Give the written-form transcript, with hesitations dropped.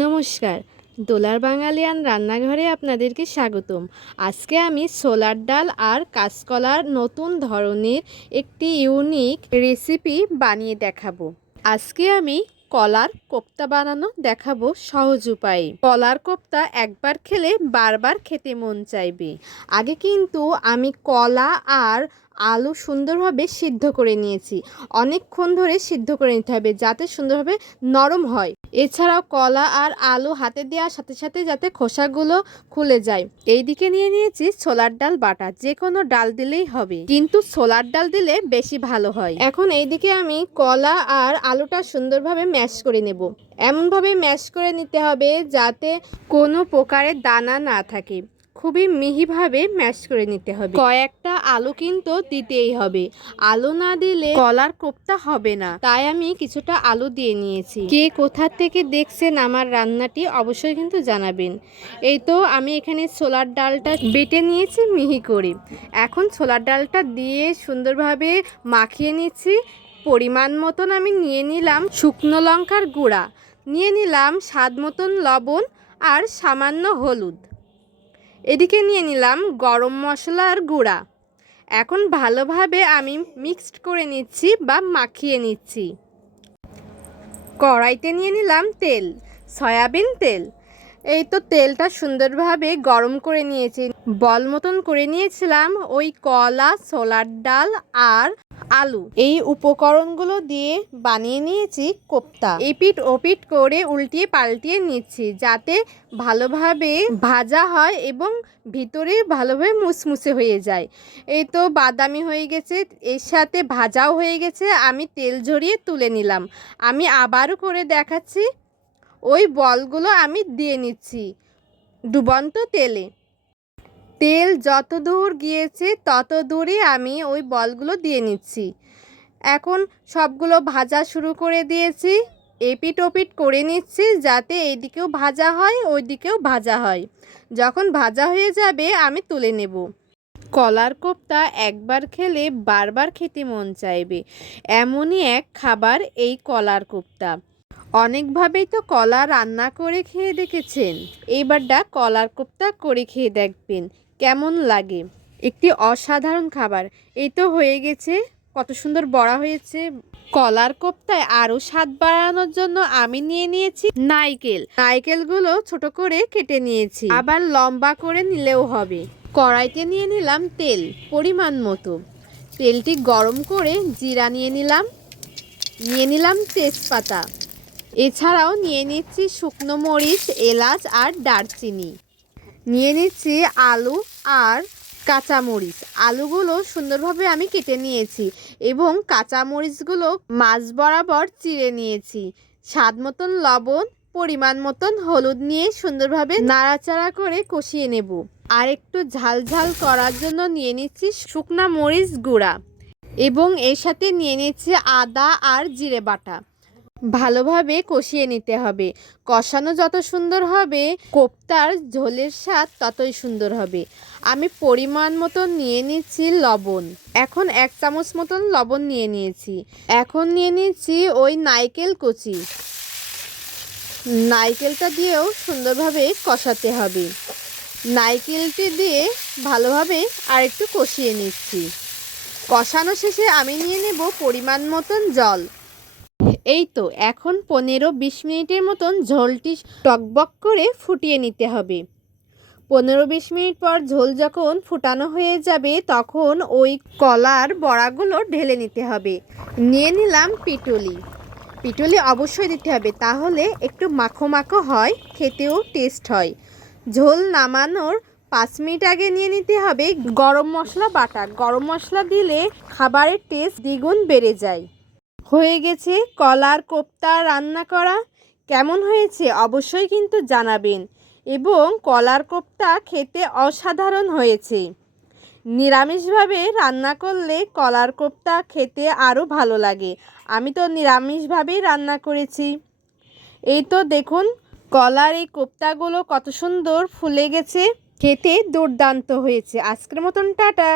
নমস্কার, দোলার বাঙালিয়ান রান্নাঘরে আপনাদেরকে স্বাগতম। আজকে আমি ছোলার ডাল আর কাঁচকলার নতুন ধরনের একটি ইউনিক রেসিপি বানিয়ে দেখাবো। আজকে আমি কলার কোপ্তা বানানো দেখাবো সহজ উপায়ে। কলার কোপ্তা একবার খেলে বারবার খেতে মন চাইবে। আগে কিন্তু আমি কলা আর আলু সুন্দরভাবে সিদ্ধ করে নিয়েছি। অনেকক্ষণ ধরে সিদ্ধ করে নিতে হবে যাতে সুন্দরভাবে নরম হয়। এছাড়াও কলা আর আলু হাতে দেওয়ার সাথে সাথে যাতে খোসাগুলো খুলে যায়। এইদিকে নিয়ে নিয়েছি ছোলার ডাল বাটা, যে কোনো ডাল দিলেই হবে, কিন্তু ছোলার ডাল দিলে বেশি ভালো হয়। এখন এইদিকে আমি কলা আর আলুটা সুন্দরভাবে ম্যাশ করে নেব। এমনভাবে ম্যাশ করে নিতে হবে যাতে কোনো প্রকারের দানা না থাকে। খুবই মিহিভাবে ম্যাশ করে নিতে হবে। কয়েকটা আলু কিন্তু দিতেই হবে, আলু না দিলে কলার কোপ্তা হবে না, তাই আমি কিছুটা আলু দিয়ে নিয়েছি। কে কোথা থেকে দেখছেন আমার রান্নাটি অবশ্যই কিন্তু জানাবেন। এই তো আমি এখানে ছোলার ডালটা বেটে নিয়েছি মিহি করে। এখন ছোলার ডালটা দিয়ে সুন্দরভাবে মাখিয়ে নিচ্ছি। পরিমাণ মতন আমি নিয়ে নিলাম শুকনো লঙ্কার গুঁড়া, নিয়ে নিলাম স্বাদ মতন লবণ আর সামান্য হলুদ। এদিকে নিয়ে নিলাম গরম মশলার গুঁড়া। এখন ভালোভাবে আমি মিক্সড করে নিচ্ছি বা মাখিয়ে নিচ্ছি। কড়াইতে নিয়ে নিলাম তেল, সয়াবিন তেল। এই তো তেলটা সুন্দরভাবে গরম করে নিয়েছি। বল মতন করে নিয়েছিলাম ওই কলা, ছোলার ডাল আর আলু, এই উপকরণগুলো দিয়ে বানিয়ে নিয়েছি কোপ্তা। এপিট ওপিট করে উল্টিয়ে পাল্টিয়ে নিচ্ছি যাতে ভালোভাবে ভাজা হয় এবং ভিতরে ভালোভাবে মুসমুসে হয়ে যায়। এই তো বাদামি হয়ে গেছে, এর সাথে ভাজাও হয়ে গেছে। আমি তেল ঝরিয়ে তুলে নিলাম। আমি আবারও করে দেখাচ্ছি। ওই বলগুলো আমি দিয়ে নিচ্ছি ডুবন্ত তেলে। তেল যত দূর গিয়েছে তত দূরই আমি ওই বলগুলো দিয়ে নিচ্ছি। এখন সবগুলো ভাজা শুরু করে দিয়েছি। এপিট ওপিট করে নিচ্ছি যাতে এইদিকেও ভাজা হয় ওইদিকেও ভাজা হয়। যখন ভাজা হয়ে যাবে আমি তুলে নেব। কলার কোপ্তা একবার খেলে বারবার খেতে মন চাইবে, এমনই এক খাবার এই কলার কোপ্তা। অনেকভাবেই তো কলা রান্না করে খেয়ে দেখেছেন, এইবারটা কলার কোপ্তা করে খেয়ে দেখবেন কেমন লাগে। একটি অসাধারণ খাবার। এই তো হয়ে গেছে, কত সুন্দর বড়া হয়েছে। কলার কোপ্তায় আরও স্বাদ বাড়ানোর জন্য আমি নিয়ে নিয়েছি নারকেল। নারকেলগুলো ছোট করে কেটে নিয়েছি, আবার লম্বা করে নিলেও হবে। কড়াইতে নিয়ে নিলাম তেল পরিমাণ মতো। তেলটি গরম করে জিরা নিয়ে নিলাম তেজপাতা। এছাড়াও নিয়ে নিচ্ছি শুকনো মরিচ, এলাচ আর দারচিনি। নিয়ে নিচ্ছি আলু আর কাঁচামরিচ। আলুগুলো সুন্দরভাবে আমি কেটে নিয়েছি এবং কাঁচামরিচগুলো মাঝ বরাবর চিড়ে নিয়েছি। স্বাদ মতন লবণ, পরিমাণ মতন হলুদ নিয়ে সুন্দরভাবে নাড়াচাড়া করে কষিয়ে নেব। আর একটু ঝাল ঝাল করার জন্য নিয়ে নিচ্ছি শুকনা মরিচ গুঁড়া এবং এর সাথে নিয়ে নিচ্ছি আদা আর জিরে বাটা। ভালোভাবে কষিয়ে নিতে হবে। কষানো যত সুন্দর হবে কোপ্তার ঝোলের স্বাদ ততই সুন্দর হবে। আমি পরিমাণ মতন নিয়ে নিচ্ছি লবণ। এখন 1 চামচ মতন লবণ নিয়ে নিয়েছি। এখন নিয়ে নিচ্ছি ওই নারকেল কুচি। নারকেলটা দিয়েও সুন্দরভাবে কষাতে হবে। নারকেলটি দিয়ে ভালোভাবে আরেকটু কষিয়ে নিচ্ছি। কষানো শেষে আমি নিয়ে নেব পরিমাণ মতন জল। এই তো এখন 15-20 মিনিটের মতন ঝোলটি টকবক করে ফুটিয়ে নিতে হবে। 15-20 মিনিট পর ঝোল যখন ফুটানো হয়ে যাবে তখন ওই কলার বড়াগুলো ঢেলে নিতে হবে। নিয়ে নিলাম পিটুলি। পিটুলি অবশ্যই দিতে হবে, তাহলে একটু মাখো মাখো হয়, খেতেও টেস্ট হয়। ঝোল নামানোর 5 মিনিট আগে নিয়ে নিতে হবে গরম মশলা বাটা। গরম মশলা দিলে খাবারের টেস্ট দ্বিগুণ বেড়ে যায়। হয়ে গেছে কলার কোপ্তা রান্না করা। কেমন হয়েছে অবশ্যই কিন্তু জানাবেন। এবং কলার কোপ্তা খেতে অসাধারণ হয়েছে। নিরামিষভাবে রান্না করলে কলার কোপ্তা খেতে আরও ভালো লাগে। আমি তো নিরামিষভাবেই রান্না করেছি। এই তো দেখুন কলার এই কোপ্তাগুলো কত সুন্দর ফুলে গেছে, খেতে দুর্দান্ত হয়েছে। আজকের মতন টাটা।